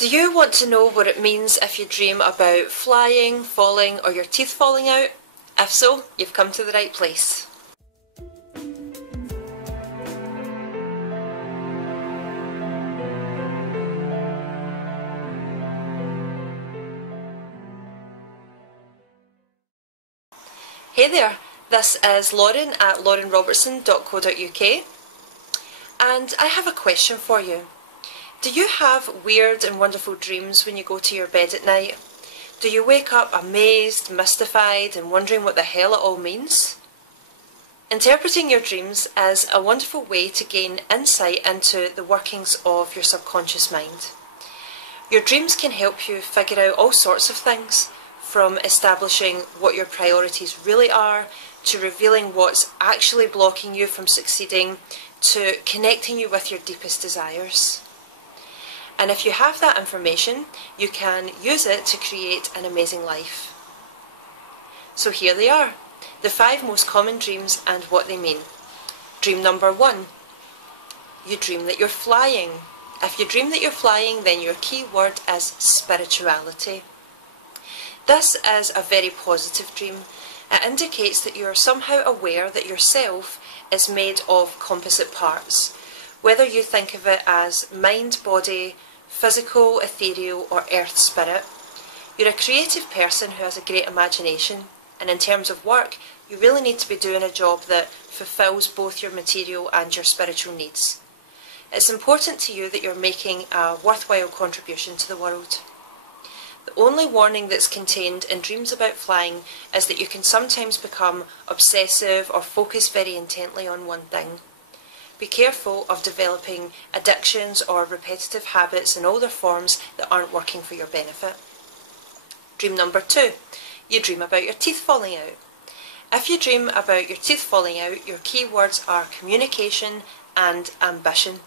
Do you want to know what it means if you dream about flying, falling, or your teeth falling out? If so, you've come to the right place. Hey there, this is Lauren at laurenrobertson.co.uk, and I have a question for you. Do you have weird and wonderful dreams when you go to your bed at night? Do you wake up amazed, mystified, and wondering what the hell it all means? Interpreting your dreams is a wonderful way to gain insight into the workings of your subconscious mind. Your dreams can help you figure out all sorts of things, from establishing what your priorities really are, to revealing what's actually blocking you from succeeding, to connecting you with your deepest desires. And if you have that information, you can use it to create an amazing life. So here they are, the 5 most common dreams and what they mean. Dream number 1, you dream that you're flying. If you dream that you're flying, then your key word is spirituality. This is a very positive dream. It indicates that you are somehow aware that yourself is made of composite parts. Whether you think of it as mind, body, physical, ethereal, or earth spirit, you're a creative person who has a great imagination, and in terms of work, you really need to be doing a job that fulfills both your material and your spiritual needs. It's important to you that you're making a worthwhile contribution to the world. The only warning that's contained in dreams about flying is that you can sometimes become obsessive or focus very intently on one thing. Be careful of developing addictions or repetitive habits in all their forms that aren't working for your benefit. Dream number 2, you dream about your teeth falling out. If you dream about your teeth falling out, your key words are communication and ambition.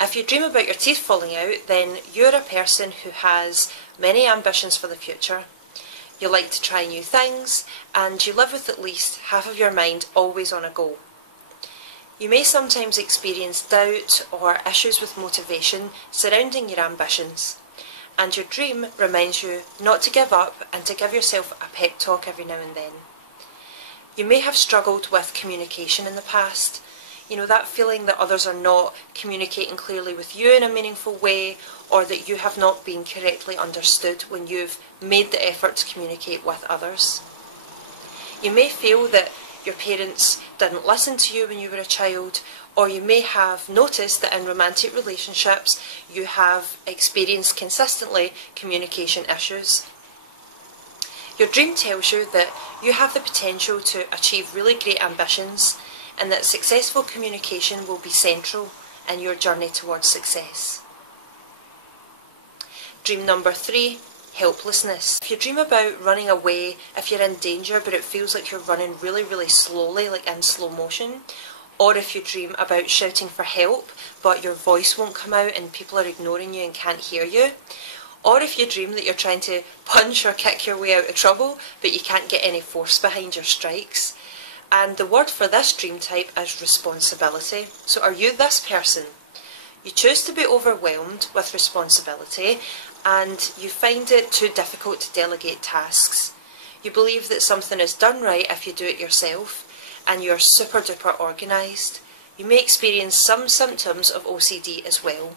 If you dream about your teeth falling out, then you're a person who has many ambitions for the future. You like to try new things, and you live with at least half of your mind always on a go. You may sometimes experience doubt or issues with motivation surrounding your ambitions, and your dream reminds you not to give up and to give yourself a pep talk every now and then. You may have struggled with communication in the past. You know, that feeling that others are not communicating clearly with you in a meaningful way, or that you have not been correctly understood when you've made the effort to communicate with others. You may feel that your parents didn't listen to you when you were a child, or you may have noticed that in romantic relationships you have experienced consistently communication issues. Your dream tells you that you have the potential to achieve really great ambitions, and that successful communication will be central in your journey towards success. Dream number 3, helplessness. If you dream about running away, if you're in danger but it feels like you're running really slowly, like in slow motion, or if you dream about shouting for help but your voice won't come out and people are ignoring you and can't hear you, or if you dream that you're trying to punch or kick your way out of trouble but you can't get any force behind your strikes. And the word for this dream type is responsibility. So are you this person? You choose to be overwhelmed with responsibility, and you find it too difficult to delegate tasks. You believe that something is done right if you do it yourself, and you're super duper organised. You may experience some symptoms of OCD as well.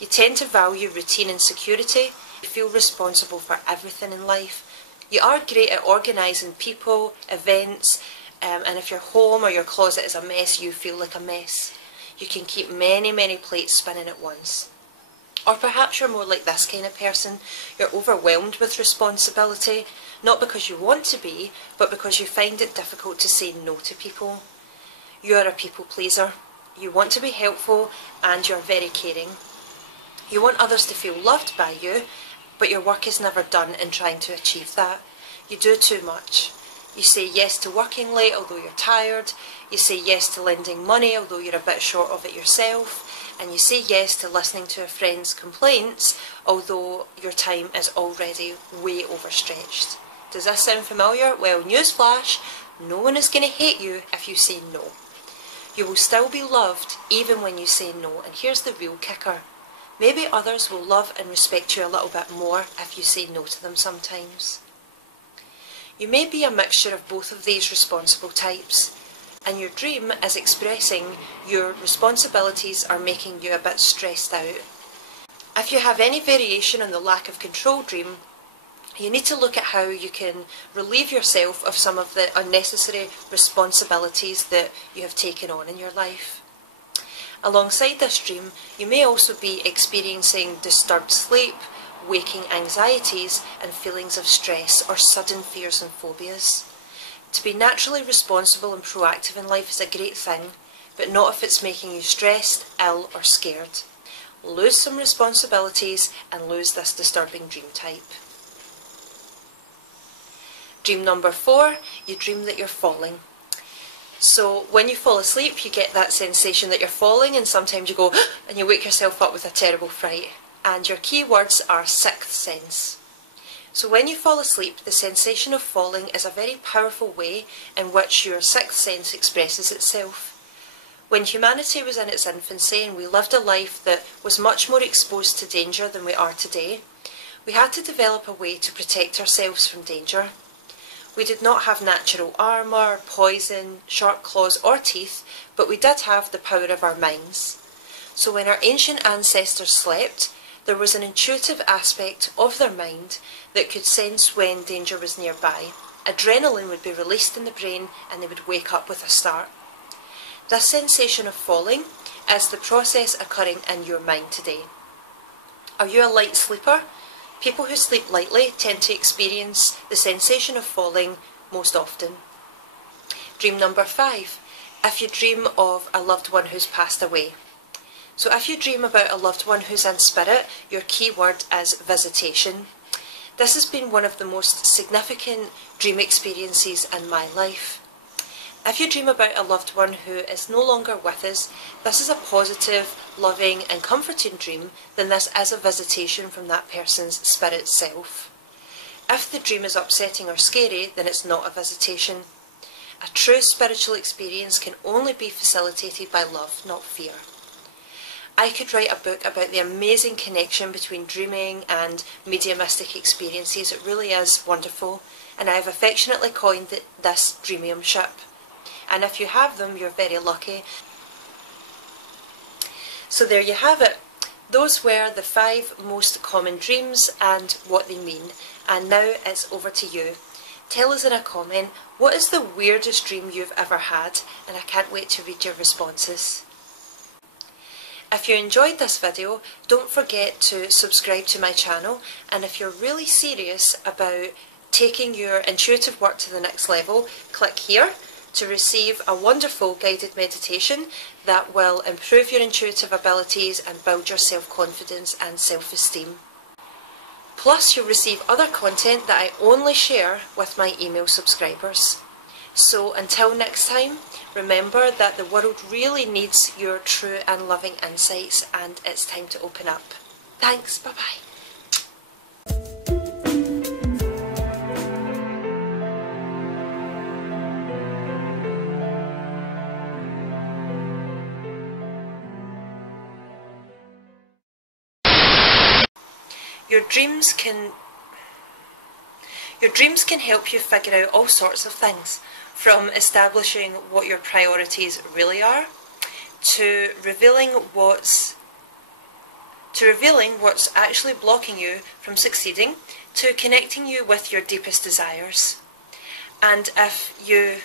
You tend to value routine and security. You feel responsible for everything in life. You are great at organising people, events, and if your home or your closet is a mess, you feel like a mess. You can keep many plates spinning at once. Or perhaps you're more like this kind of person. You're overwhelmed with responsibility, not because you want to be, but because you find it difficult to say no to people. You are a people pleaser. You want to be helpful, and you're very caring. You want others to feel loved by you, but your work is never done in trying to achieve that. You do too much. You say yes to working late although you're tired, you say yes to lending money although you're a bit short of it yourself, and you say yes to listening to a friend's complaints although your time is already way overstretched. Does this sound familiar? Well, newsflash, no one is going to hate you if you say no. You will still be loved even when you say no, and here's the real kicker. maybe others will love and respect you a little bit more if you say no to them sometimes. You may be a mixture of both of these responsible types, and your dream is expressing your responsibilities are making you a bit stressed out. If you have any variation on the lack of control dream, you need to look at how you can relieve yourself of some of the unnecessary responsibilities that you have taken on in your life. Alongside this dream, you may also be experiencing disturbed sleep, waking anxieties and feelings of stress or sudden fears and phobias. To be naturally responsible and proactive in life is a great thing, but not if it's making you stressed, ill or scared. Lose some responsibilities and lose this disturbing dream type. Dream number 4, you dream that you're falling. So when you fall asleep, you get that sensation that you're falling, and sometimes you go and you wake yourself up with a terrible fright. And your key words are sixth sense. So when you fall asleep, the sensation of falling is a very powerful way in which your sixth sense expresses itself. When humanity was in its infancy and we lived a life that was much more exposed to danger than we are today, we had to develop a way to protect ourselves from danger. We did not have natural armour, poison, sharp claws or teeth, but we did have the power of our minds. So when our ancient ancestors slept, there was an intuitive aspect of their mind that could sense when danger was nearby. Adrenaline would be released in the brain and they would wake up with a start. This sensation of falling is the process occurring in your mind today. Are you a light sleeper? People who sleep lightly tend to experience the sensation of falling most often. Dream number 5, if you dream of a loved one who's passed away. So if you dream about a loved one who's in spirit, your key word is visitation. This has been one of the most significant dream experiences in my life. If you dream about a loved one who is no longer with us, this is a positive, loving and comforting dream, then this is a visitation from that person's spirit self. If the dream is upsetting or scary, then it's not a visitation. A true spiritual experience can only be facilitated by love, not fear. I could write a book about the amazing connection between dreaming and mediumistic experiences. It really is wonderful, and I have affectionately coined this dreamiumship. And if you have them, you're very lucky. So there you have it. Those were the 5 most common dreams and what they mean. And now it's over to you. Tell us in a comment, what is the weirdest dream you've ever had? And I can't wait to read your responses. If you enjoyed this video, don't forget to subscribe to my channel, and if you're really serious about taking your intuitive work to the next level, click here to receive a wonderful guided meditation that will improve your intuitive abilities and build your self-confidence and self-esteem. Plus, you'll receive other content that I only share with my email subscribers. So until next time, remember that the world really needs your true and loving insights, and it's time to open up. Thanks, bye-bye. Your dreams can help you figure out all sorts of things, from establishing what your priorities really are, to revealing what's actually blocking you from succeeding, to connecting you with your deepest desires. And if you